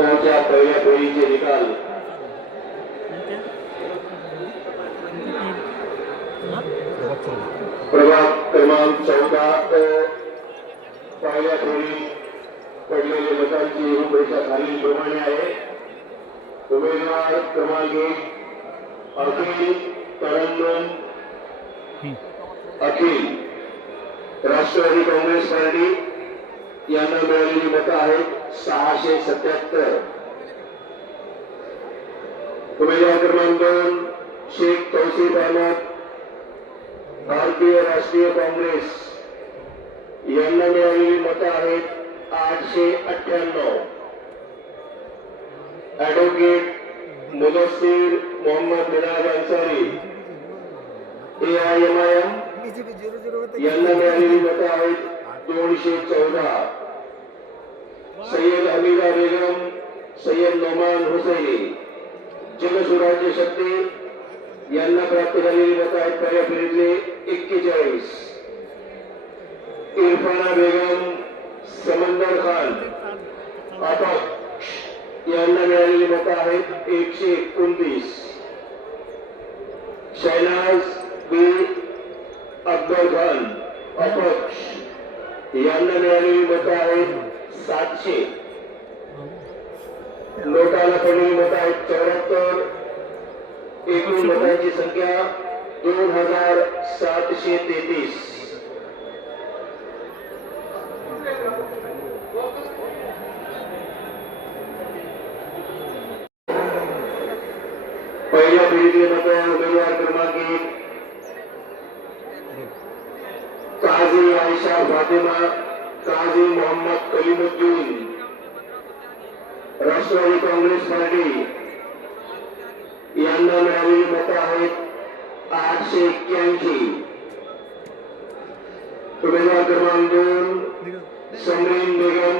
च्या पहिल्या फेरीचे निकाल प्रभाग क्रमांक 14 पहिल्या फेरी पडलेले मतांची रूपरेषा खालीलप्रमाणे आहे. उमेदवार क्रमांक 1 अखिल तरंगम अखिल राष्ट्रवादी काँग्रेस पार्टी यांना मिळालेली मतं आहेत 677. उमेदवार क्रमांक 2 शेख तौसीफ अहमद भारतीय राष्ट्रीय काँग्रेस यांना मिळालेली मतं आहेत 898. ॲडव्होकेट मुदस्सीर मोहम्मद मिराज अन्सारी AIMIM यांना मिळालेली मतं आहेत 214. सय्यद हमीदा बेगम सय्यद नोमान हुसैनी जनसुराज्य शक्ती यांना प्राप्त झालेली मतं आहेत पहिल्या फेरीतले 41. इरफाना बेगम समंदर खान अपक्ष यांना मिळालेली मतं आहेत 129. शहनाज बी अकबर खान अपक्ष यांना मिळालेली मतं आहेत 700. नोटाला पडलेली मतं आहेत 74. एकूण मतांची संख्या 2733. पहिल्या फेरीतले मतं उमेदवार क्रमांक 1 काजी आयशा फातिमा काजी मोहम्मद कलीमुद्दीन राष्ट्रवादी काँग्रेस पार्टी यांना मिळालेली मतं आहेत 881. उमेदवार क्रमांक 2 समरीन बेगम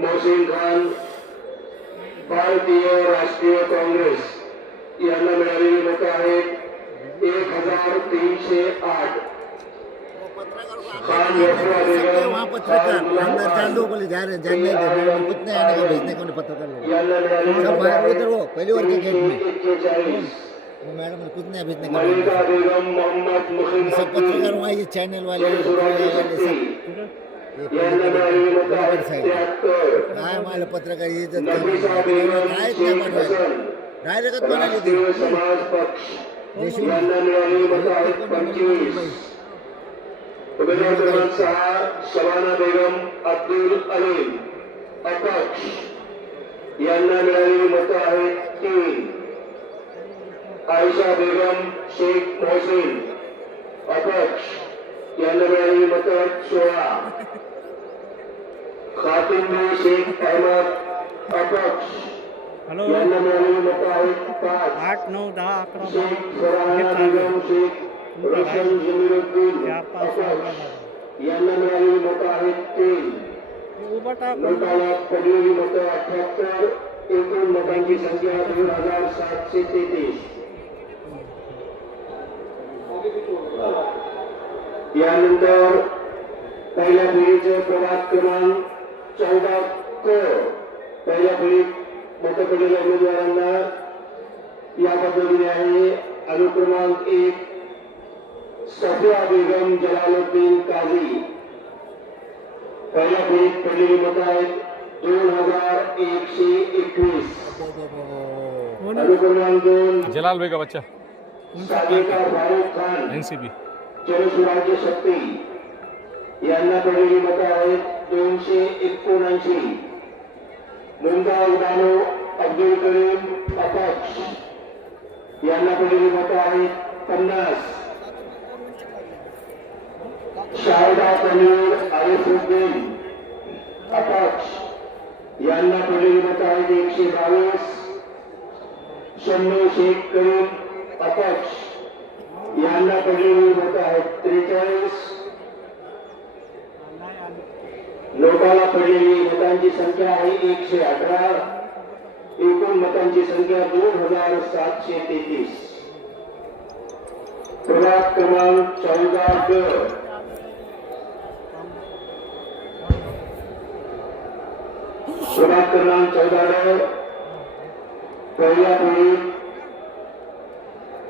मोहसिन खान भारतीय राष्ट्रीय काँग्रेस यांना मिळालेली मतं आहेत 1308. खान यशरा बेगम पत्रकार अंदर चार लोग बोले जा रहे जानने दे कुछ नहीं आने का भेजने को पत्रकार सब बाहर उधर वो पहली बार के गेट में वो मैडम ने कुछ नहीं भेजने का सब पत्रकार वहाँ ये चैनल वाले काय मला पत्रकार इज्जत डायरेक्ट बना लेते उमेदवार क्रमांक 6 शबाना बेगम अब्दुल अलीम अपक्ष यांना मिळालेली मतं आहेत 3. आयशा बेगम शेख मोहसिन अपक्ष यांना मिळालेली मतं आहेत 16. खातिम शेख अहमद अपक्ष यांना मिळालेली मतं आहेत 5. 8, 9, 10, 11, शेख फरहाना बेगम शेख रोशन जमीरुद्दीन यांना मिळालेली मतं आहेत 3. नोटाला पडलेली मतं 78. एकूण मतांची संख्या 2733. यानंतर पहिल्या फेरीचे प्रभाग क्रमांक 14 क पहिल्या फेरीत मतं पडलेल्या उमेदवारांना या पद्धतीने आहे. अनुक्रमांक 1 सफिया बेगम जलालुद्दीन काजी पहिल्या फेरीत पडलेली मतं आहेत 2121. अनुक्रमांक 2 जलाल बेगम बच्चा सादिका फारूक खान NCP जनसुराज्य शक्ती यांना पडलेली मतं आहेत 279. मुमताज बानो अब्दुल करीम अपक्ष यांना पडलेली मतं आहेत 50. शाहिदा तमीर आरिफुद्दीन अपक्ष यांना पडलेली मतं आहेत 122. शम्मी शेख करीम अपक्ष यांना पडलेली मतं आहेत 43. नोटाला पडलेली मतांची संख्या आहे 118. एकूण मतांची संख्या 2733. प्रभाग क्रमांक 14 ग प्रभाग क्रमांक 14 पहिल्या फेरीत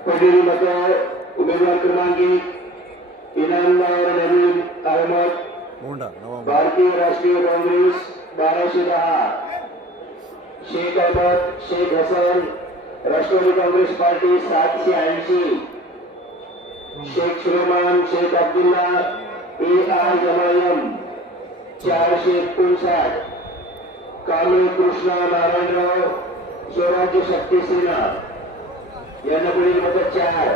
पहिली मतं उमेदवार क्रमांक 1 इनामदार नवीन अहमद होंडा नवा भारतीय राष्ट्रीय काँग्रेस 1210, शेख अहमद शेख हसन राष्ट्रवादी काँग्रेस पार्टी 780, शेख सुलेमान शेख अब्दुल्ला AIMIM 459, कामळे कृष्णा नारायणराव स्वराज्य शक्ती सेना यांना पुढील मत 4,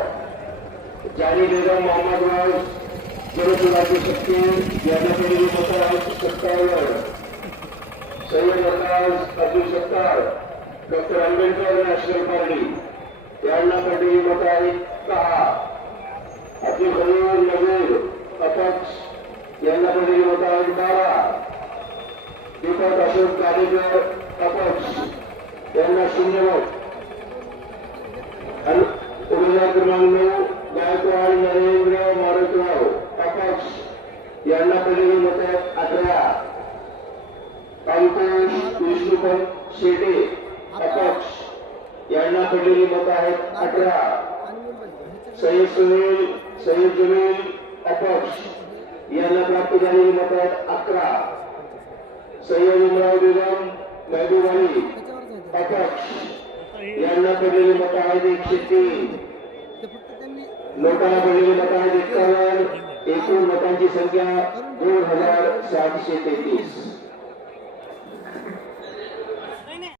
जानी बेगम मोहम्मद राव स्वराज्य शक्ती यांना पुढील मत 57, Sayyed Abbas Abdul Sattar doctor Ambedkar national party यांना पुढील मत 10, अब्दुल खलील नजीर अपक्ष यांना पुढील मत 12, दीपक अशोक कादेकर अपक्ष यांना 0 मत. उमेदवार क्रमांक 9 गायकवाड नरेंद्र मारुतराव अपक्ष यांना पडलेली मत 11, अंकुश विष्णुपंत शेटे अपक्ष यांना पडलेली मत आहेत 18, सय्यद जमील अपक्ष यांना प्राप्त झालेली मत आहेत 11, सय्यद इम्रान बेगम महबूब अली अपक्ष यांना पडलेली मत आहेत 103, लोकांना पडलेली मत आहेत 51. एकूण मतांची संख्या 2733.